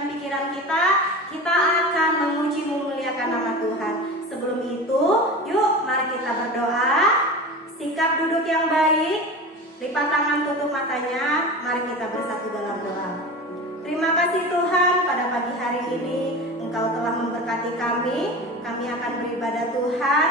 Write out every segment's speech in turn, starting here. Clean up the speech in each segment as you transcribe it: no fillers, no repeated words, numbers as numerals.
mengalihkan pikiran kita akan memuji memuliakan nama Tuhan. Sebelum itu, yuk mari kita berdoa. Sikap duduk yang baik, lipat tangan, tutup matanya, mari kita bersatu dalam doa. Terima kasih Tuhan, pada pagi hari ini Engkau telah memberkati kami akan beribadah Tuhan.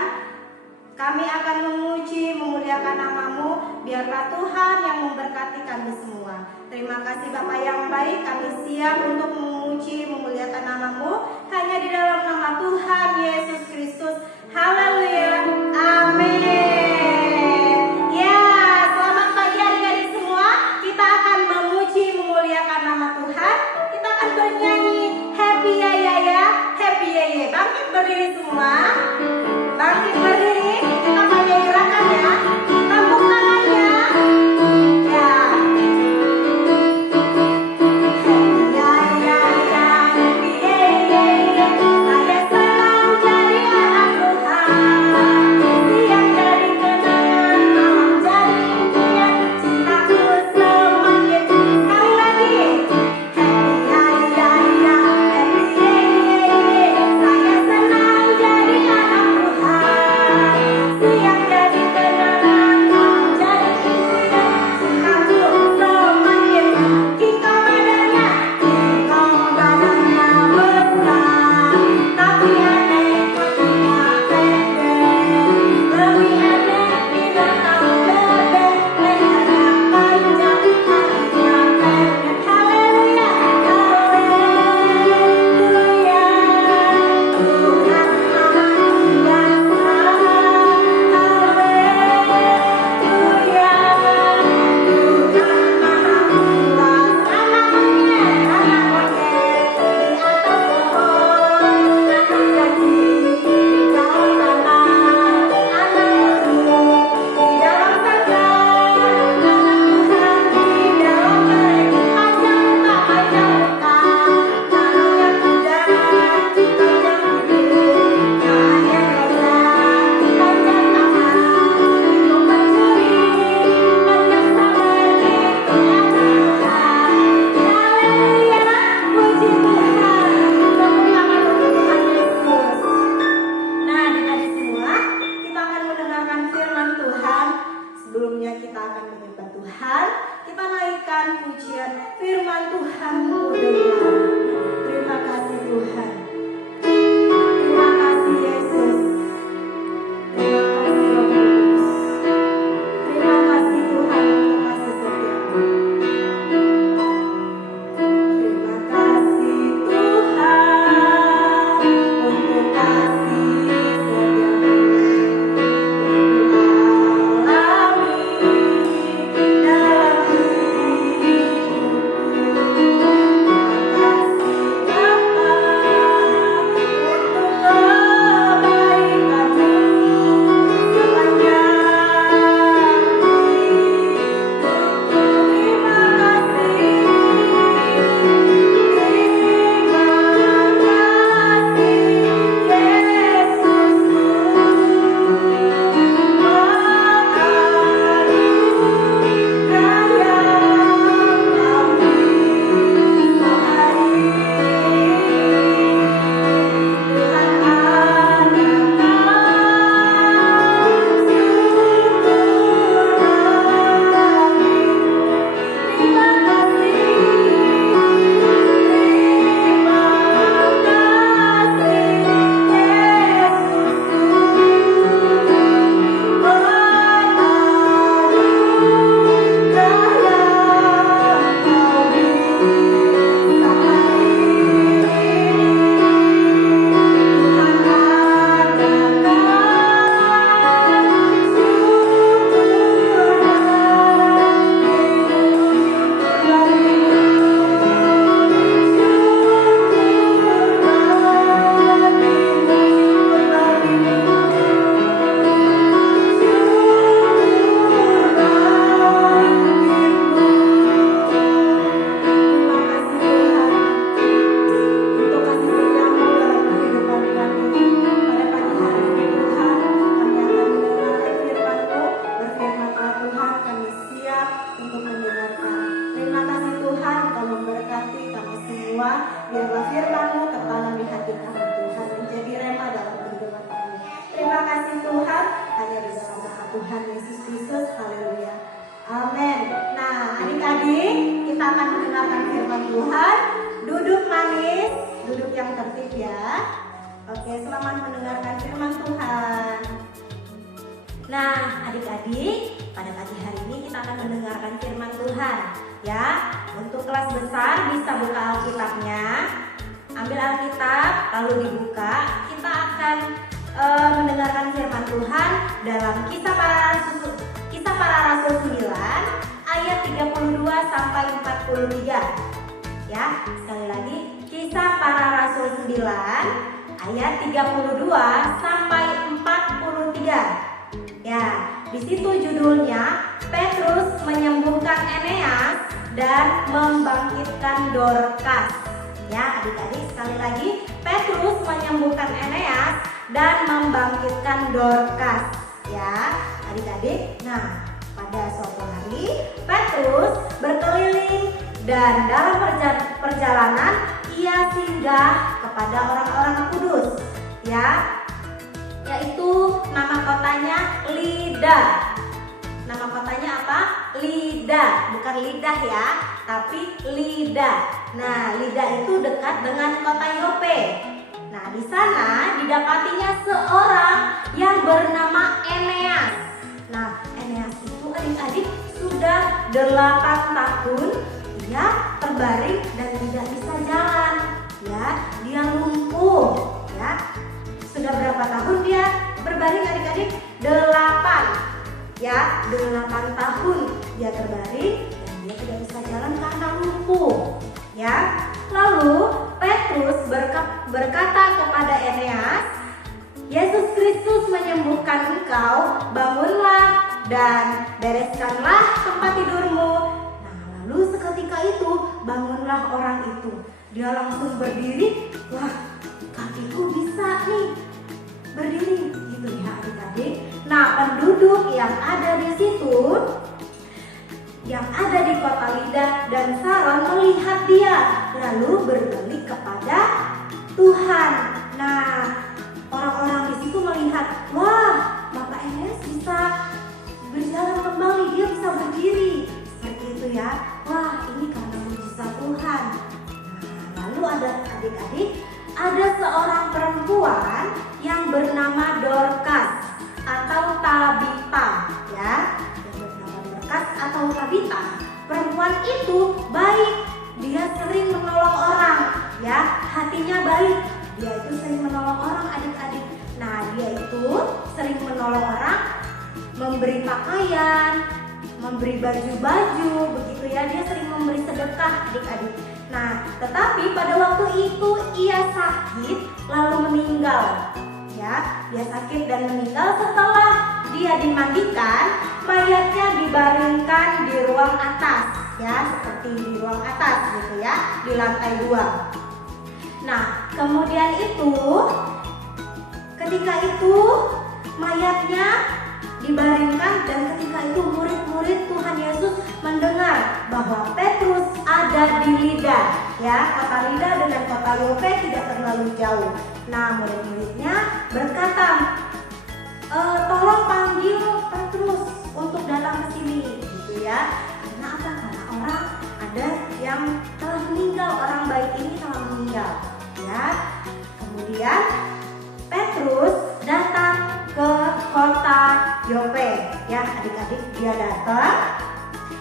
Kami akan memuji, memuliakan nama-Mu. Biarlah Tuhan yang memberkati kami semua. Terima kasih Bapa yang baik. Kami siap untuk memuji, memuliakan nama-Mu. Hanya di dalam nama Tuhan Yesus Kristus. Haleluya. Amin. Ya, selamat pagi adik-adik semua. Kita akan memuji, memuliakan nama Tuhan. Kita akan bernyanyi Happy ya ya ya, Happy ya ya. Bangkit berdiri semua. Bangkit berdiri. Kita pakai gerakan ya. Tepuk tangannya. Ya. Happy ya ya ya, Happy ya ya ya. Saya senang jadi anak Tuhan. Siang jadi kenangan, malam jadi impian. Cintaku semakin. Sekali lagi. Happy ya ya ya, Happy ya ya ya. Saya senang jadi anak Tuhan. Siang jadi kenangan, malam jadi impian. Cintaku semakin. Kingkong badannya besar, tapi aneh kakinya pendek. Lebih aneh binatang bebek, lehernya panjang, kakinya pendek. Haleluya, haleluya. Tuhan Maha Kuasa. Haleluya. Tuhan Maha Kuasa. Anak monyet di atas pohon, anak kecil di dalam tanah, anak burung di dalam sangkar, anak Tuhan di dalam mereka. Panjang muka, tangannya kuda, panjang hidung, tangannya gajah, panjang tangan, hidung pencuri, panjang sabar, itu anak Tuhan. Haleluya, puji Tuhan. Tepuk tangan untuk Tuhan Yesus. Nah, adik-adik semua, kita akan mendengarkan firman Tuhan. Sebelumnya kita akan menyembah Tuhan. Kita naikkan pujian firman Tuhan mendengar. Terima kasih Tuhan. Terima kasih Yesus. Terima kasih Roh Kudus. Terima kasih Tuhan untuk kasih setia-Mu. Terima kasih Tuhan untuk kasih setia-Mu. Alami dalam hidupku. Terima kasih terima kasih Tuhan. Hanya di dalam nama Tuhan Yesus Kristus. Haleluya. Amin. Nah, adik-adik, kita akan mendengarkan firman Tuhan. Duduk manis, duduk yang tertib ya. Oke, selamat mendengarkan firman Tuhan. Nah, adik-adik, pada pagi hari ini kita akan mendengarkan firman Tuhan ya. Untuk kelas besar bisa buka Alkitabnya. Ambil Alkitab lalu dibuka. Kita akan mendengarkan firman Tuhan dalam Kisah Para Rasul 9 ayat 32 sampai 43. Ya, sekali lagi Kisah Para Rasul 9 ayat 32 sampai 43. Ya, di situ judulnya Petrus menyembuhkan Eneas dan membangkitkan Dorcas. Ya, adik-adik, sekali lagi Petrus menyembuhkan Eneas dan membangkitkan Dorcas. Ya, adik-adik. Nah, pada suatu hari Petrus berkeliling dan dalam perjalanan ia singgah kepada orang-orang kudus. Ya, yaitu nama kotanya Lida. Nama kotanya apa? Lida, bukan lidah ya, tapi Lida. Nah, Lida itu dekat dengan kota Yope. Nah, di sana didapatinya seorang yang bernama Eneas. Nah, Eneas itu adik-adik sudah 8 tahun dia terbaring dan tidak bisa jalan. Ya, dia lumpuh. Ya, sudah berapa tahun dia berbaring adik-adik? 8. Ya, 8 tahun dia terbaring dan dia tidak bisa jalan karena lumpuh. Ya, lalu Petrus berkata kepada Eneas, Yesus Kristus menyembuhkan engkau, bangunlah dan bereskanlah tempat tidurmu. Nah, lalu seketika itu bangunlah orang itu. Dia langsung berdiri. Wah, kakiku bisa nih berdiri, gitu ya adik-adik. Nah, penduduk yang ada di situ, yang ada di kota Lida dan Saron melihat dia, lalu berbalik kepada Tuhan. Nah, orang-orang di situ melihat, wah, Bapak Eneas bisa berjalan kembali, dia bisa berdiri, seperti itu ya. Wah, ini karena mujizat Tuhan. Nah, lalu ada adik-adik, ada seorang perempuan yang bernama Dorcas atau Tabita, ya, yang bernama Dorcas atau Tabita. Perempuan itu baik, dia sering menolong orang, ya, hatinya baik. Dia itu sering menolong orang adik-adik. Nah, dia itu sering menolong orang, memberi pakaian, memberi baju-baju, begitu ya. Dia sering memberi sedekah adik-adik. Nah, tetapi pada waktu itu ia sakit lalu meninggal. Ya, dia sakit dan meninggal. Setelah dia dimandikan, mayatnya dibaringkan di ruang atas, ya, seperti di ruang atas gitu ya, di lantai 2. Nah, kemudian itu ketika itu mayatnya dibaringkan dan ketika itu murid-murid Tuhan Yesus mendengar bahwa Petrus ada di Lida, ya, kota Lida dengan kota Yope tidak terlalu jauh. Nah, murid-muridnya berkata, tolong panggil Petrus untuk datang ke sini, gitu ya. Karena apa? Karena orang ada yang telah meninggal, orang baik ini telah meninggal, ya. Kemudian Petrus datang ke kota Yope, ya adik-adik, dia datang.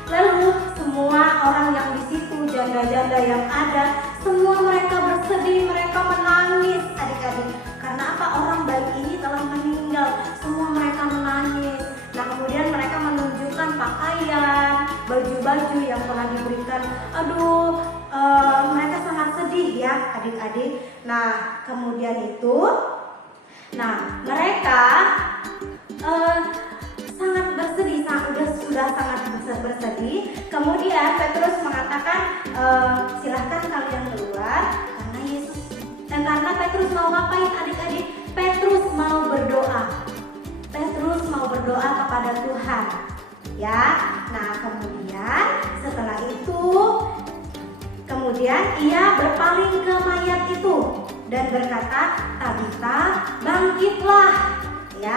Lalu semua orang yang di situ, janda-janda yang ada, semua mereka bersedih, mereka menangis adik-adik. Karena apa? Orang baik ini telah meninggal. Semua mereka menangis. Nah, kemudian mereka menunjukkan pakaian, baju-baju yang telah diberikan. Aduh, mereka sangat sedih ya adik-adik. Nah, kemudian itu, nah mereka sangat bersedih, sudah sangat bersedih. Kemudian Petrus mengatakan, silahkan kalian keluar, karena karena Petrus mau ngapain adik-adik? Petrus mau berdoa. Petrus mau berdoa kepada Tuhan, ya. Nah, kemudian setelah itu, kemudian ia berpaling ke mayat itu dan berkata, Tabita, bangkitlah. Ya,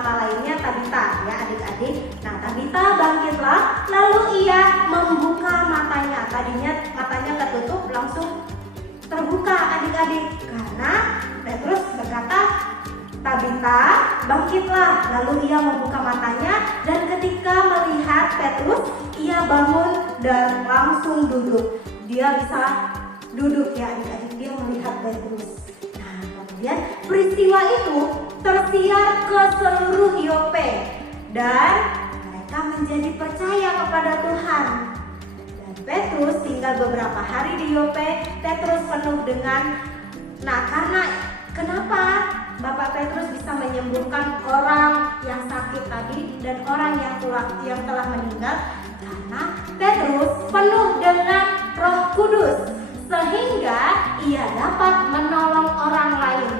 nama lainnya Tabita ya adik-adik. Nah, Tabita bangkitlah, lalu ia membuka matanya. Tadinya matanya ketutup, langsung terbuka adik-adik. Karena Petrus berkata, Tabita bangkitlah, lalu ia membuka matanya, dan ketika melihat Petrus, ia bangun dan langsung duduk. Dia bisa duduk ya adik-adik, dia melihat Petrus. Nah, kemudian peristiwa itu tersiar ke seluruh Yope dan mereka menjadi percaya kepada Tuhan. Dan Petrus tinggal beberapa hari di Yope. Petrus penuh dengan karena kenapa Bapak Petrus bisa menyembuhkan orang yang sakit tadi dan orang yang telah meninggal? Karena Petrus penuh dengan Roh Kudus, sehingga ia dapat menolong orang lain.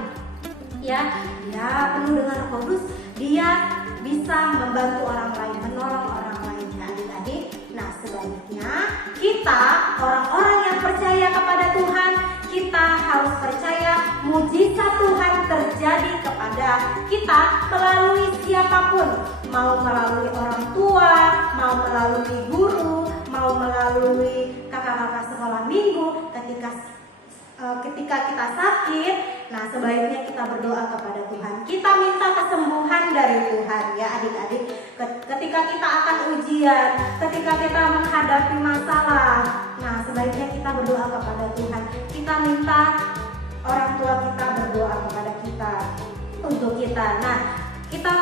Ya, dia penuh dengan Roh Kudus, dia bisa membantu orang lain, menolong orang lain ya adik-adik. Nah, sebaliknya kita orang-orang yang percaya kepada Tuhan, kita harus percaya mujizat Tuhan terjadi kepada kita melalui siapapun, mau melalui orang tua, mau melalui guru, mau melalui kakak-kakak sekolah minggu. Ketika kita sakit, nah sebaiknya kita berdoa kepada Tuhan. Kita minta kesembuhan dari Tuhan ya adik-adik. Ketika kita akan ujian, ketika kita menghadapi masalah, nah sebaiknya kita berdoa kepada Tuhan. Kita minta orang tua kita berdoa kepada kita untuk kita. Nah, kita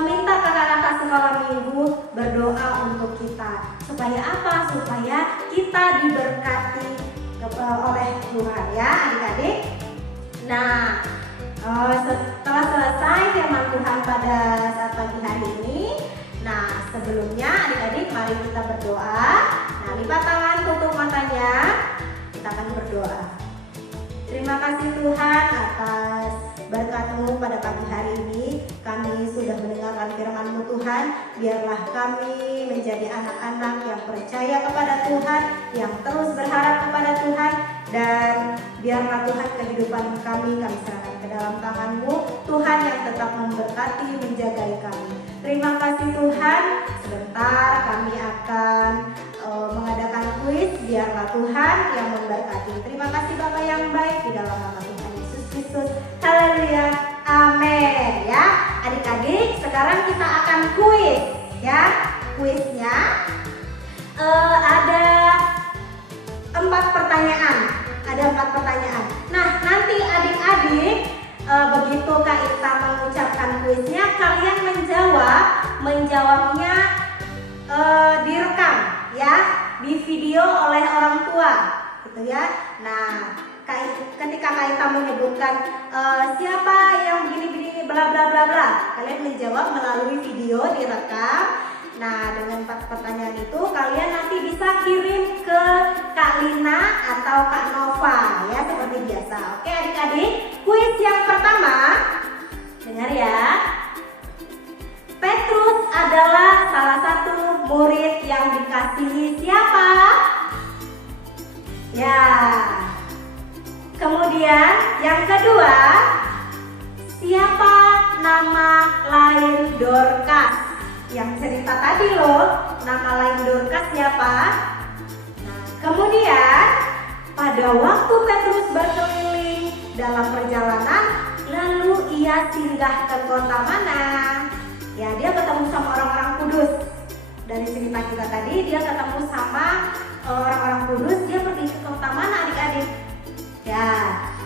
minta kakak-kakak sekolah minggu berdoa untuk kita. Supaya apa? Supaya kita diberkati oleh Tuhan ya adik-adik. Nah, setelah selesai firman Tuhan pada saat pagi hari ini, nah sebelumnya adik-adik mari kita berdoa. Nah, lipat tangan, tutup matanya, kita akan berdoa. Terima kasih Tuhan atas berkat-Mu pada pagi hari ini. Kami sudah mendengarkan firman-Mu Tuhan. Biarlah kami menjadi anak-anak yang percaya kepada Tuhan, yang terus berharap kepada Tuhan. Dan biarlah Tuhan kehidupan kami serahkan ke dalam tangan-Mu, Tuhan yang tetap memberkati, menjagai kami. Terima kasih Tuhan. Sebentar kami akan mengadakan kuis. Biarlah Tuhan yang memberkati. Terima kasih Bapak yang baik, di dalam nama Tuhan Yesus Kristus. Haleluya. Amin. Ya, adik-adik, sekarang kita akan kuis. Ya, kuisnya ada 4 pertanyaan. Ada 4 pertanyaan. Nah, nanti adik-adik begitu Kak Ita mengucapkan kuisnya, kalian menjawabnya direkam ya, di video oleh orang tua gitu ya. Nah, ketika Kak Ita menyebutkan siapa yang begini bla bla bla bla, kalian menjawab melalui video direkam. Nah, dengan 4 pertanyaan itu kalian nanti bisa kirim ke Kak Lina atau Kak Nova ya, seperti biasa. Oke adik-adik, kuis yang pertama, dengar ya. Petrus adalah salah satu murid yang dikasihi siapa? Ya. Kemudian yang kedua, siapa nama lain Dorcas? Yang cerita tadi loh, nama lain Dorcas siapa? Nah, kemudian pada waktu Petrus berkeliling dalam perjalanan, lalu ia singgah ke kota mana? Ya, dia ketemu sama orang-orang kudus. Dari cerita kita tadi, dia ketemu sama orang-orang kudus. Dia pergi ke kota mana adik-adik? Ya,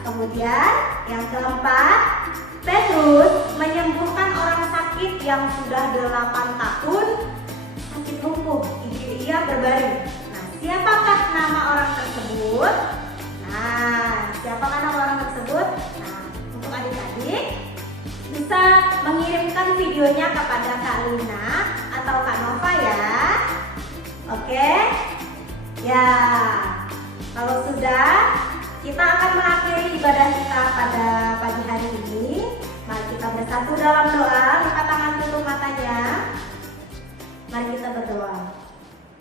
kemudian yang keempat, Petrus menyembuhkan orang sakit yang sudah 8 tahun sakit lumpuh. Ia berbaring. Nah, siapakah nama orang tersebut? Nah, siapakah nama orang tersebut? Nah, untuk adik-adik bisa mengirimkan videonya kepada Kak Lina atau Kak Nova ya. Oke? Ya, kalau sudah, kita akan mengakhiri ibadah kita pada pagi hari ini. Mari kita bersatu dalam doa. Lipat tangan, tutup matanya. Mari kita berdoa.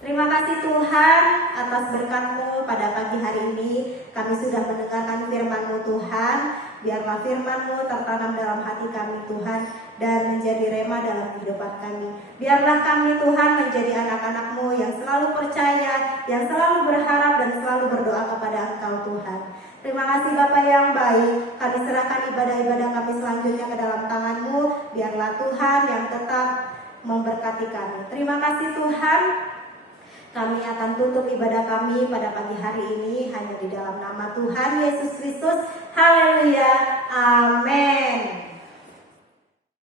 Terima kasih Tuhan atas berkat-Mu pada pagi hari ini. Kami sudah mendengarkan firman-Mu Tuhan. Biarlah firman-Mu tertanam dalam hati kami Tuhan, dan menjadi rema dalam kehidupan kami. Biarlah kami Tuhan menjadi anak-anak-Mu yang selalu percaya, yang selalu berharap dan selalu berdoa kepada Engkau Tuhan. Terima kasih Bapa yang baik. Kami serahkan ibadah-ibadah kami selanjutnya ke dalam tangan-Mu. Biarlah Tuhan yang tetap memberkati kami. Terima kasih Tuhan. Kami akan tutup ibadah kami pada pagi hari ini hanya di dalam nama Tuhan Yesus Kristus. Haleluya. Amin.